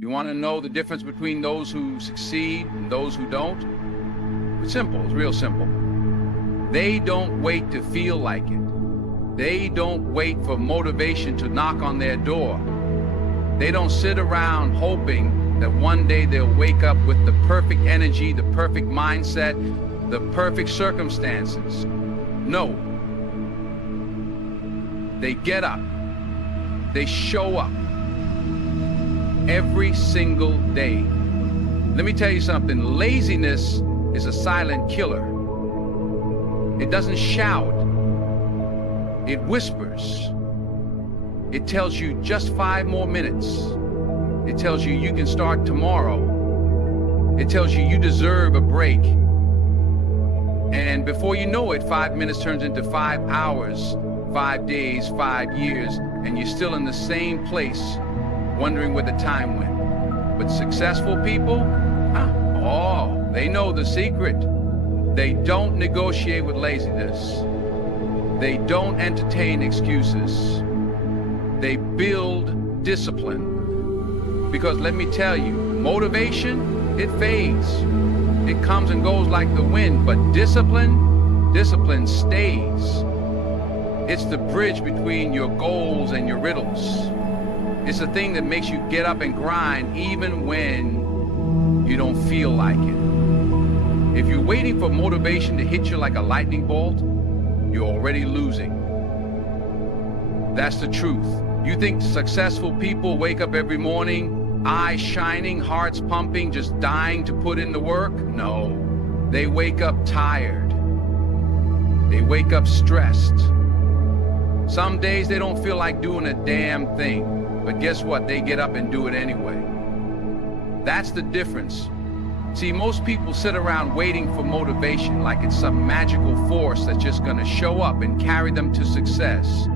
You want to know the difference between those who succeed and those who don't? It's simple. It's real simple. They don't wait to feel like it. They don't wait for motivation to knock on their door. They don't sit around hoping that one day they'll wake up with the perfect energy, the perfect mindset, the perfect circumstances. No. They get up. They show up every single day. Let me tell you something. Laziness is a silent killer. It doesn't shout. It whispers. It tells you just 5 more minutes. It tells you you can start tomorrow. It tells you you deserve a break. And before you know it, 5 minutes turns into 5 hours, 5 days, 5 years, and you're still in the same place, wondering where the time went. But successful people, they know the secret. They don't negotiate with laziness. They don't entertain excuses. They build discipline. Because let me tell you, motivation, it fades. It comes and goes like the wind, but discipline stays. It's the bridge between your goals and your riddles. It's the thing that makes you get up and grind even when you don't feel like it. If you're waiting for motivation to hit you like a lightning bolt, you're already losing. That's the truth. You think successful people wake up every morning, eyes shining, hearts pumping, just dying to put in the work? No. They wake up tired. They wake up stressed. Some days they don't feel like doing a damn thing, but guess what? They get up and do it anyway. That's the difference. See, most people sit around waiting for motivation like it's some magical force that's just gonna show up and carry them to success.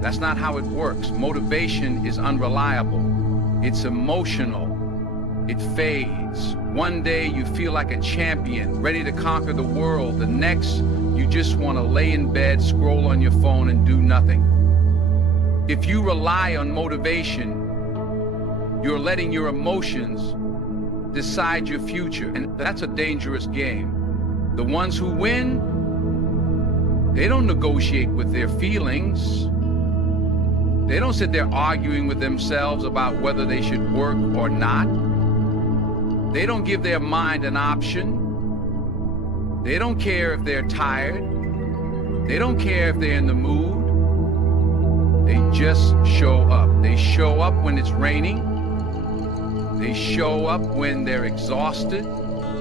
That's not how it works. Motivation is unreliable. It's emotional. It fades. One day you feel like a champion, ready to conquer the world. The next, you just want to lay in bed, scroll on your phone, and do nothing. If you rely on motivation, you're letting your emotions decide your future, and that's a dangerous game. The ones who win, they don't negotiate with their feelings. They don't sit there arguing with themselves about whether they should work or not. They don't give their mind an option. They don't care if they're tired. They don't care if they're in the mood. They just show up. They show up when it's raining. They show up when they're exhausted.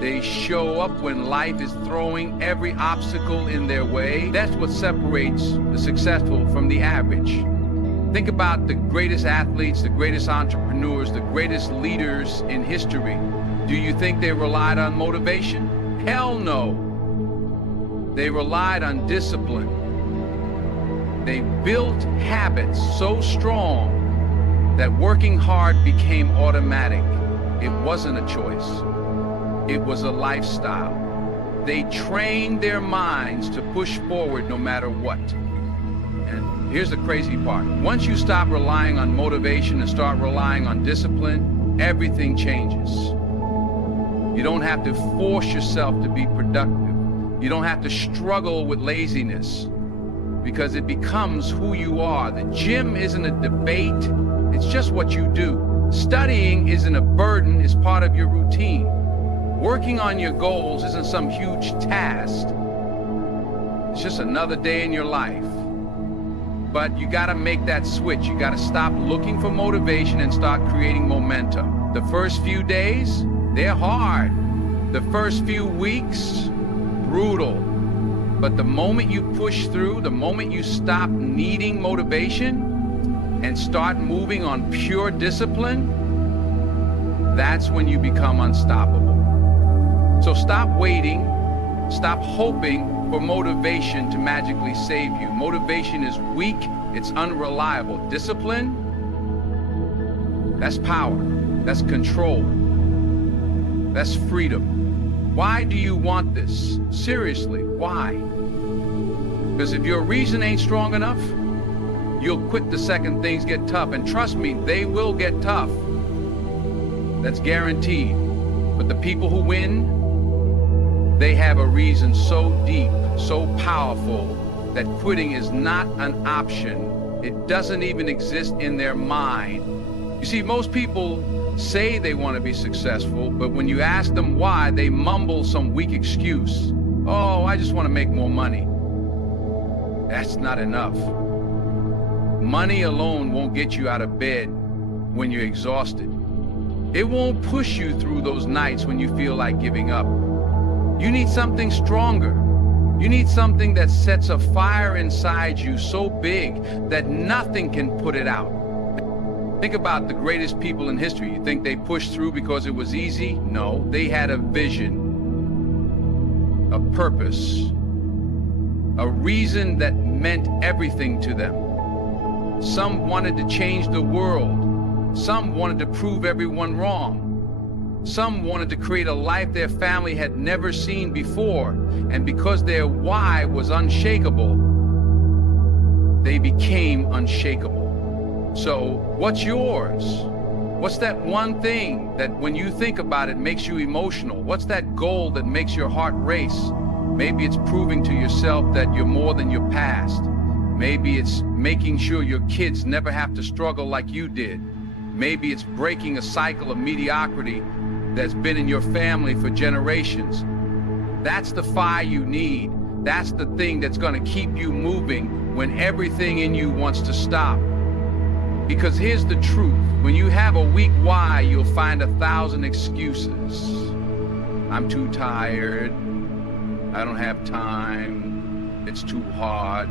They show up when life is throwing every obstacle in their way. That's what separates the successful from the average. Think about the greatest athletes, the greatest entrepreneurs, the greatest leaders in history. Do you think they relied on motivation? Hell no. They relied on discipline. They built habits so strong that working hard became automatic. It wasn't a choice. It was a lifestyle. They trained their minds to push forward no matter what. And here's the crazy part. Once you stop relying on motivation and start relying on discipline, everything changes. You don't have to force yourself to be productive. You don't have to struggle with laziness because it becomes who you are. The gym isn't a debate. It's just what you do. Studying isn't a burden. It's part of your routine. Working on your goals isn't some huge task. It's just another day in your life. But you got to make that switch. You got to stop looking for motivation and start creating momentum. The first few days, they're hard. The first few weeks, brutal. But the moment you push through, the moment you stop needing motivation and start moving on pure discipline, that's when you become unstoppable. So stop waiting, stop hoping for motivation to magically save you. Motivation is weak, it's unreliable. Discipline, that's power, that's control, that's freedom. Why do you want this? Seriously, why? Because if your reason ain't strong enough, you'll quit the second things get tough. And trust me, they will get tough. That's guaranteed. But the people who win, they have a reason so deep, so powerful, that quitting is not an option. It doesn't even exist in their mind. You see, most people say they want to be successful, but when you ask them why, they mumble some weak excuse. Oh, I just want to make more money. That's not enough. Money alone won't get you out of bed when you're exhausted. It won't push you through those nights when you feel like giving up. You need something stronger. You need something that sets a fire inside you so big that nothing can put it out. Think about the greatest people in history. You think they pushed through because it was easy? No, they had a vision, a purpose, a reason that meant everything to them. Some wanted to change the world. Some wanted to prove everyone wrong. Some wanted to create a life their family had never seen before. And because their why was unshakable, they became unshakable. So, what's yours? What's that one thing that when you think about it makes you emotional? What's that goal that makes your heart race? Maybe it's proving to yourself that you're more than your past. Maybe it's making sure your kids never have to struggle like you did. Maybe it's breaking a cycle of mediocrity that's been in your family for generations. That's the fire you need. That's the thing that's going to keep you moving when everything in you wants to stop. Because here's the truth. When you have a weak why, you'll find 1,000 excuses. I'm too tired. I don't have time. It's too hard.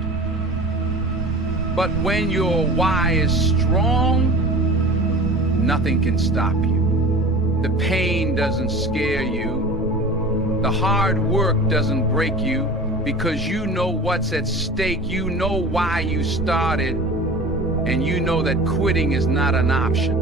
But when your why is strong, nothing can stop you. The pain doesn't scare you. The hard work doesn't break you because you know what's at stake. You know why you started, and you know that quitting is not an option.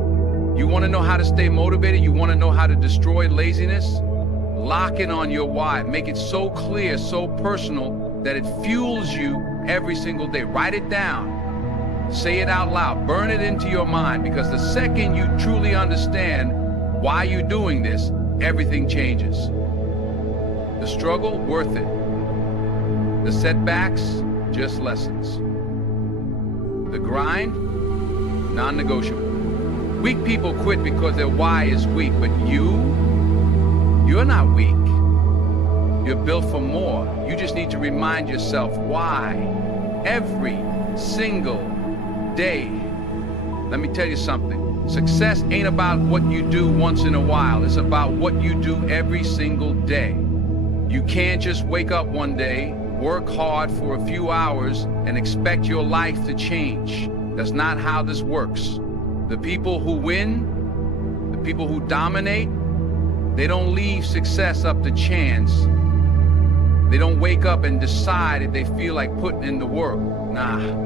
You want to know how to stay motivated? You want to know how to destroy laziness? Lock in on your why. Make it so clear, so personal that it fuels you every single day. Write it down. Say it out loud. Burn it into your mind, because the second you truly understand why you're doing this, everything changes. The struggle, worth it. The setbacks, just lessons. The grind, non-negotiable. Weak people quit because their why is weak, but you're not weak. You're built for more. You just need to remind yourself why every single day. Let me tell you something. Success ain't about what you do once in a while. It's about what you do every single day. You can't just wake up one day, work hard for a few hours, and expect your life to change. That's not how this works. The people who win, the people who dominate, they don't leave success up to chance. They don't wake up and decide if they feel like putting in the work. Nah.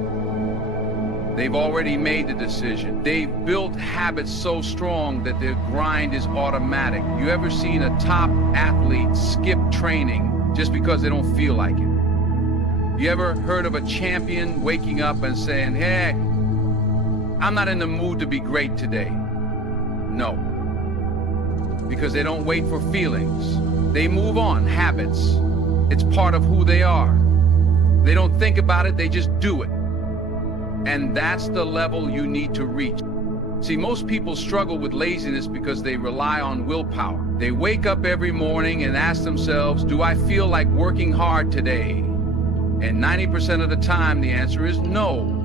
They've already made the decision. They've built habits so strong that their grind is automatic. You ever seen a top athlete skip training just because they don't feel like it? You ever heard of a champion waking up and saying, hey, I'm not in the mood to be great today? No. Because they don't wait for feelings. They move on. Habits. It's part of who they are. They don't think about it, they just do it. And that's the level you need to reach. See, most people struggle with laziness because they rely on willpower. They wake up every morning and ask themselves, do I feel like working hard today? And 90% of the time, the answer is no.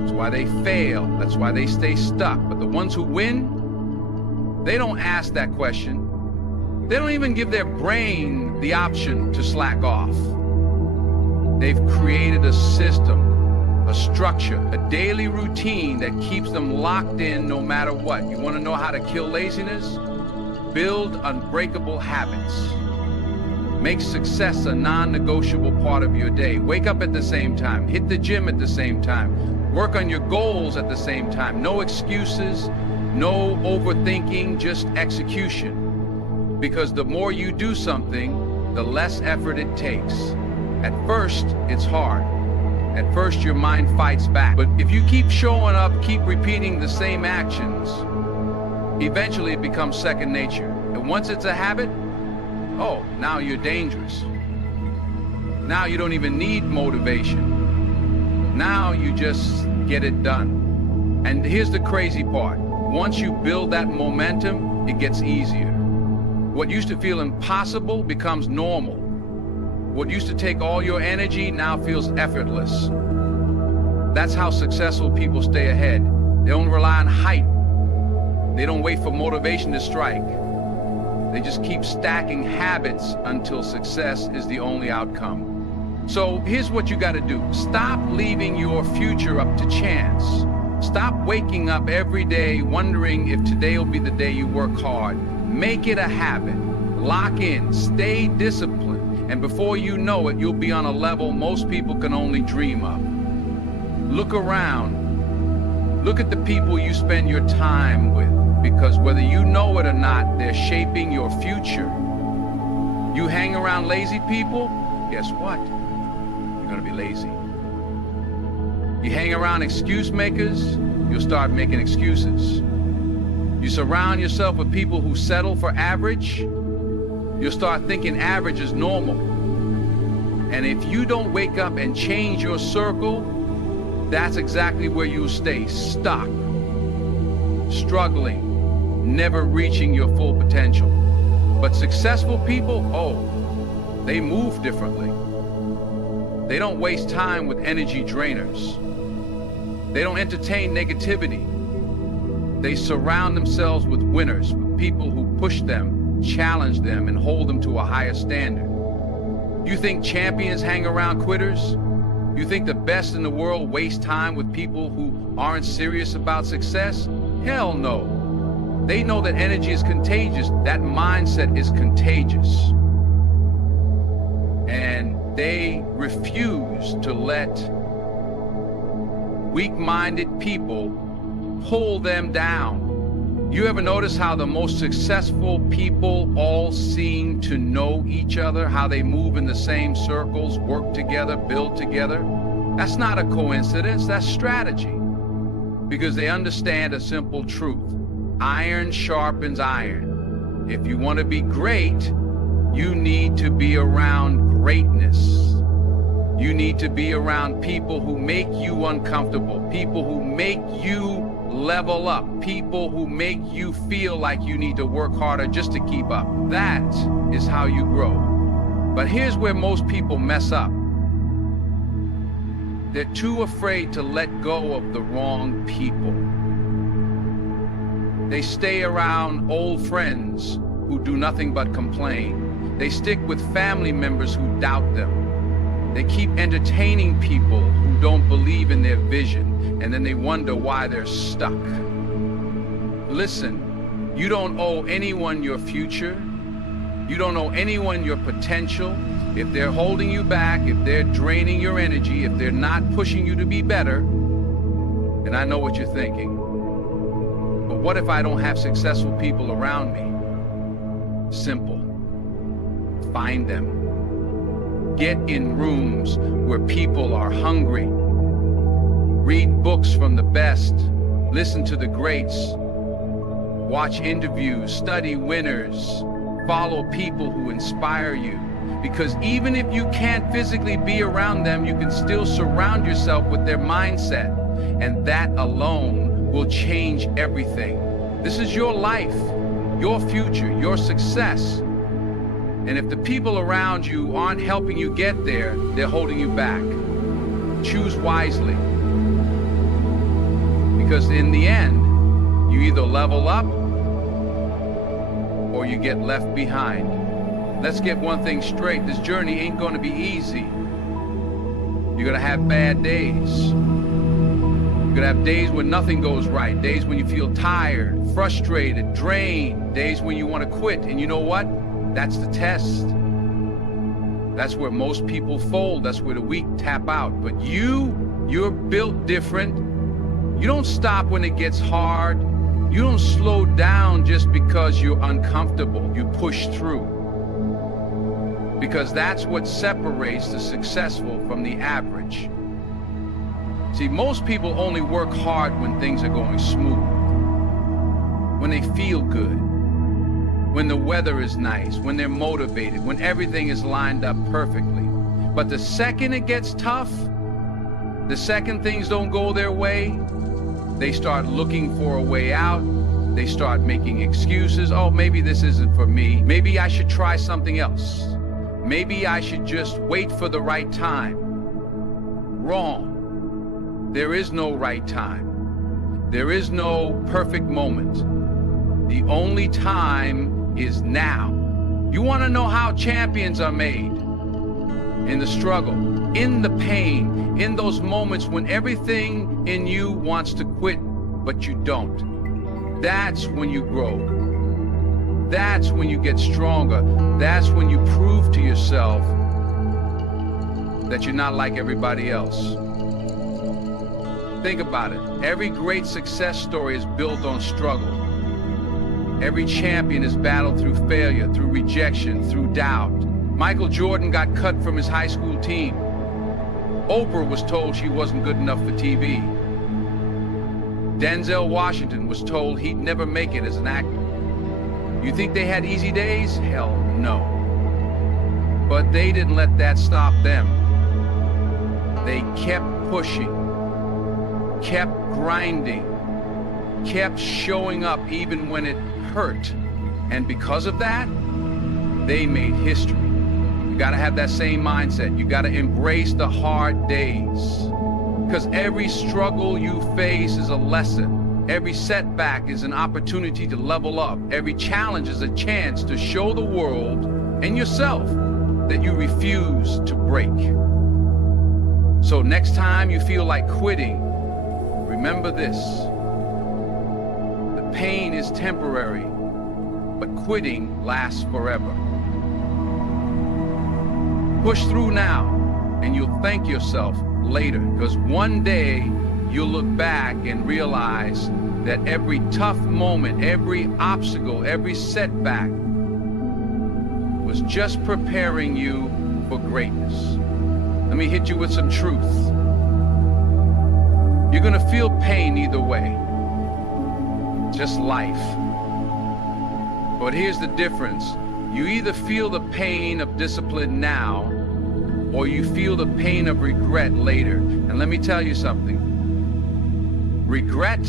That's why they fail. That's why they stay stuck. But the ones who win, they don't ask that question. They don't even give their brain the option to slack off. They've created a system, a structure, a daily routine that keeps them locked in no matter what. You want to know how to kill laziness? Build unbreakable habits. Make success a non-negotiable part of your day. Wake up at the same time. Hit the gym at the same time. Work on your goals at the same time. No excuses, no overthinking, just execution. Because the more you do something, the less effort it takes. At first, it's hard. At first, your mind fights back. But if you keep showing up, keep repeating the same actions, Eventually it becomes second nature. And once it's a habit, oh, now you're dangerous. Now you don't even need motivation. Now you just get it done. And here's the crazy part. Once you build that momentum, it gets easier. What used to feel impossible becomes normal. What used to take all your energy now feels effortless. That's how successful people stay ahead. They don't rely on hype. They don't wait for motivation to strike. They just keep stacking habits until success is the only outcome. So here's what you got to do. Stop leaving your future up to chance. Stop waking up every day wondering if today will be the day you work hard. Make it a habit. Lock in. Stay disciplined. And before you know it, you'll be on a level most people can only dream of. Look around. Look at the people you spend your time with, because whether you know it or not, they're shaping your future. You hang around lazy people, guess what? You're gonna be lazy. You hang around excuse makers, you'll start making excuses. You surround yourself with people who settle for average, you'll start thinking average is normal. And if you don't wake up and change your circle, that's exactly where you'll stay, stuck, struggling, never reaching your full potential. But successful people, oh, they move differently. They don't waste time with energy drainers. They don't entertain negativity. They surround themselves with winners, with people who push them, challenge them, and hold them to a higher standard. You think champions hang around quitters? You think the best in the world waste time with people who aren't serious about success? Hell no. They know that energy is contagious. That mindset is contagious. And they refuse to let weak-minded people pull them down. You ever notice how the most successful people all seem to know each other, how they move in the same circles, work together, build together? That's not a coincidence, that's strategy. Because they understand a simple truth. Iron sharpens iron. If you want to be great, you need to be around greatness. You need to be around people who make you uncomfortable, people who make you level up, people who make you feel like you need to work harder just to keep up. That is how you grow. But here's where most people mess up. They're too afraid to let go of the wrong people. They stay around old friends who do nothing but complain. They stick with family members who doubt them. They keep entertaining people who don't believe in their vision, and then they wonder why they're stuck. Listen, you don't owe anyone your future. You don't owe anyone your potential. If they're holding you back, if they're draining your energy, if they're not pushing you to be better, and I know what you're thinking, but what if I don't have successful people around me? Simple. Find them. Get in rooms where people are hungry. Read books from the best. Listen to the greats. Watch interviews, study winners. Follow people who inspire you. Because even if you can't physically be around them, you can still surround yourself with their mindset. And that alone will change everything. This is your life, your future, your success. And if the people around you aren't helping you get there, they're holding you back. Choose wisely. Because in the end, you either level up or you get left behind. Let's get one thing straight. This journey ain't going to be easy. You're going to have bad days. You're going to have days when nothing goes right. Days when you feel tired, frustrated, drained. Days when you want to quit. And you know what? That's the test. That's where most people fold. That's where the weak tap out. But you're built different. You don't stop when it gets hard. You don't slow down just because you're uncomfortable. You push through. Because that's what separates the successful from the average. See, most people only work hard when things are going smooth. when they feel good, when the weather is nice, when they're motivated, when everything is lined up perfectly. But the second it gets tough, the second things don't go their way, they start looking for a way out. They start making excuses. Oh, maybe this isn't for me. Maybe I should try something else. Maybe I should just wait for the right time. Wrong. There is no right time. There is no perfect moment. The only time is now. You want to know how champions are made? In the struggle, in the pain, in those moments when everything in you wants to quit, but you don't. That's when you grow. That's when you get stronger. That's when you prove to yourself that you're not like everybody else. Think about it. Every great success story is built on struggle. Every champion is battled through failure, through rejection, through doubt. Michael Jordan got cut from his high school team. Oprah was told she wasn't good enough for TV. Denzel Washington was told he'd never make it as an actor. You think they had easy days? Hell no. But they didn't let that stop them. They kept pushing, kept grinding, kept showing up even when it hurt. And because of that, they made history. You gotta have that same mindset. You gotta embrace the hard days. Because every struggle you face is a lesson. Every setback is an opportunity to level up. Every challenge is a chance to show the world and yourself that you refuse to break. So next time you feel like quitting, remember this. The pain is temporary, but quitting lasts forever. Push through now, and you'll thank yourself later, because one day you'll look back and realize that every tough moment, every obstacle, every setback was just preparing you for greatness. Let me hit you with some truth. You're gonna feel pain either way. Just life. But here's the difference. You either feel the pain of discipline now, or you feel the pain of regret later. And let me tell you something. Regret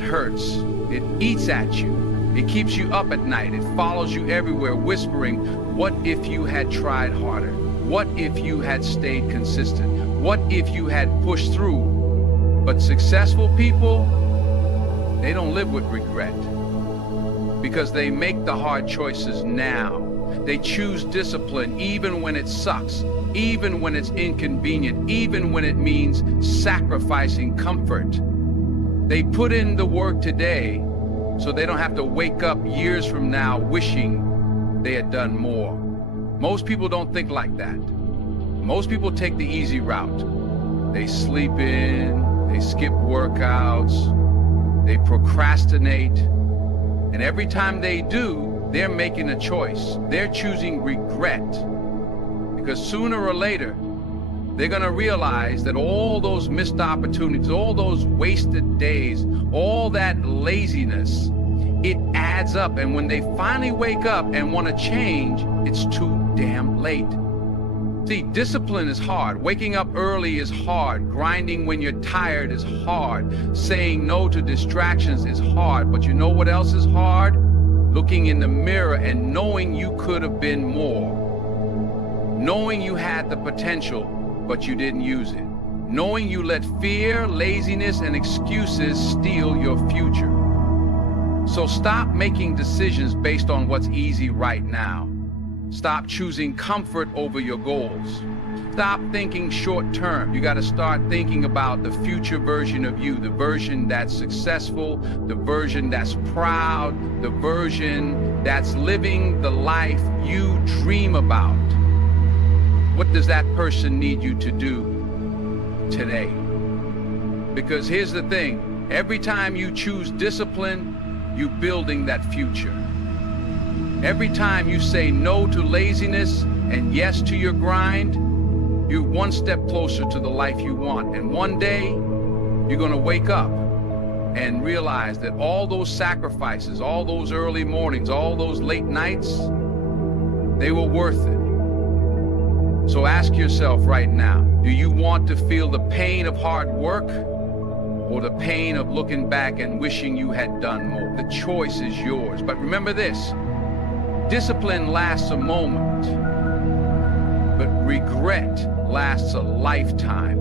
hurts. It eats at you. It keeps you up at night. It follows you everywhere, whispering, what if you had tried harder? What if you had stayed consistent? What if you had pushed through? But successful people, they don't live with regret, because they make the hard choices now. They choose discipline even when it sucks, even when it's inconvenient, even when it means sacrificing comfort. They put in the work today so they don't have to wake up years from now wishing they had done more. Most people don't think like that. Most people take the easy route. They sleep in, they skip workouts, they procrastinate, and every time they do, they're making a choice. They're choosing regret, because sooner or later, they're gonna realize that all those missed opportunities, all those wasted days, all that laziness, it adds up. And when they finally wake up and wanna change, it's too damn late. See, discipline is hard. Waking up early is hard. Grinding when you're tired is hard. Saying no to distractions is hard. But you know what else is hard? Looking in the mirror and knowing you could have been more. Knowing you had the potential, but you didn't use it. Knowing you let fear, laziness, and excuses steal your future. So stop making decisions based on what's easy right now. Stop choosing comfort over your goals. Stop thinking short term. You got to start thinking about the future version of you, the version that's successful, the version that's proud, the version that's living the life you dream about. What does that person need you to do today? Because here's the thing, every time you choose discipline, you're building that future. Every time you say no to laziness and yes to your grind, you're one step closer to the life you want. And one day, you're gonna wake up and realize that all those sacrifices, all those early mornings, all those late nights, they were worth it. So ask yourself right now, do you want to feel the pain of hard work or the pain of looking back and wishing you had done more? The choice is yours. But remember this, discipline lasts a moment, but regret lasts a lifetime.